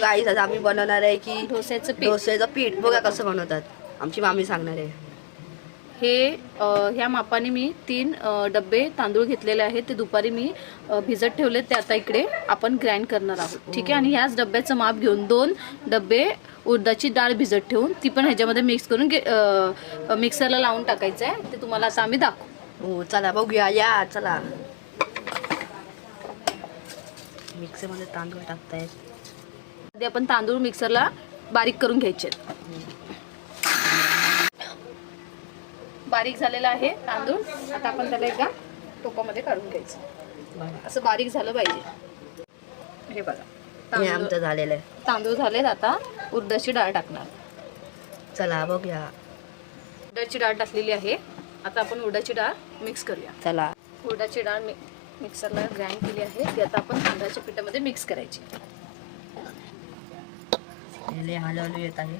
गाईस आज आम्ही बनवणार आहे की डोस्याचं पीठ बघा कसं बनवतात. आमची मामी सांगणार आहे. हे ह्या मापाने मी 3 डब्बे तांदूळ घेतलेले आहेत. ते दुपारी मी भिजत ठेवले. ते आता इकडे आपण ग्राइंड करणार आहोत. ठीक आहे. आणि ह्याच डब्याचं माप घेऊन 2 डब्बे उडदाची डाळ भिजत ठेवून ती पण ह्याच्यामध्ये मिक्स करून मिक्सरला लावून टाकायचं आहे. ते तुम्हाला आता आम्ही दाखवू. हो चला बघूया या चला. मिक्सरमध्ये तांदूळ टाकतायत. आधी आपण तांदूळ मिक्सरला बारीक करून घ्यायचे. बारीक झालेला आहे तांदूळ. आता आपण त्याला एका टोपामध्ये काढून घ्यायचं. असं बारीक झालं पाहिजे. हे बघा हे आमचं झालेलं आहे. तांदूळ झालेत. आता उडदाची डाळ टाकणार. चला बघूया. उडदाची डाळ टाकलेली आहे. आता आपण उडदाची डाळ मिक्स करूया. चला उडदाची डाळ मिक्सरला ग्राइंड केली आहे. ती आता आपण तांदळाच्या पिठामध्ये मिक्स करायची. हलवलं येत आहे.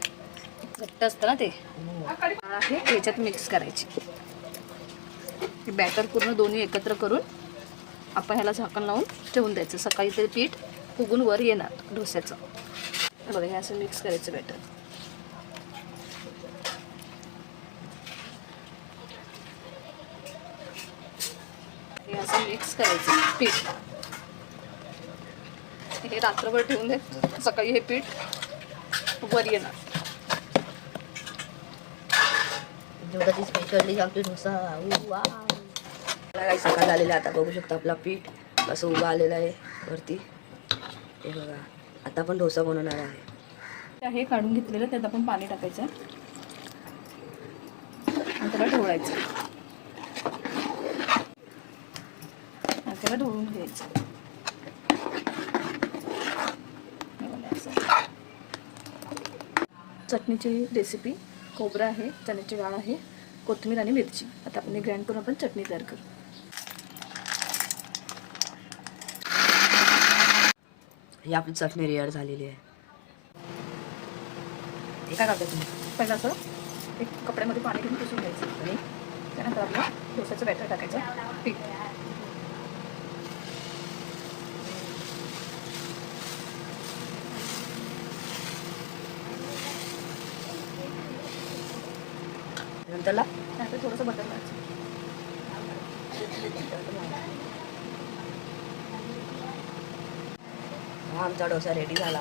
घट्ट असतं ना ते आहे याच्यात मिक्स करायची. हे बॅटर पूर्ण दोन्ही एकत्र करून आपण ह्याला झाकण लावून ठेवून द्यायचं. सकाळी ते पीठ फुगून वर येणार डोस्याचं. बघा हे असं मिक्स करायचं बॅटर. हे असं मिक्स करायचं पीठ. हे रात्रभर ठेवून दे. सकाळी हे पीठ वर येणार. जेवढा स्पेशली आमची डोसा काही सकाळ झालेला. आता बघू शकता आपला पीठ कसं उभं आलेलं आहे वरती. हे बघा आता आपण डोसा बनवणार आहे. हे काढून घेतलेलं त्यात आपण पाणी टाकायचं आणि त्याला ढवळायचं. त्याला ढवळून घ्यायचं. चटणीची रेसिपी खोबरं आहे, चण्याची डाळ आहे, कोथिंबीर आणि मिरची. आता आपण ग्राइंड करून आपण चटणी तयार करू. ही आपली चटणी रेडी झालेली आहे. हे काय करता तुम्ही? पहिलं असं एक कपड्यामध्ये पाणी घेऊन पुसून घ्यायचं आणि त्यानंतर आपलं डोस्याचं बॅटर टाकायचं. पीठ नंतरला त्यानंतर थोडंसं बटर लावायचं. हा आमचा डोसा रेडी झाला.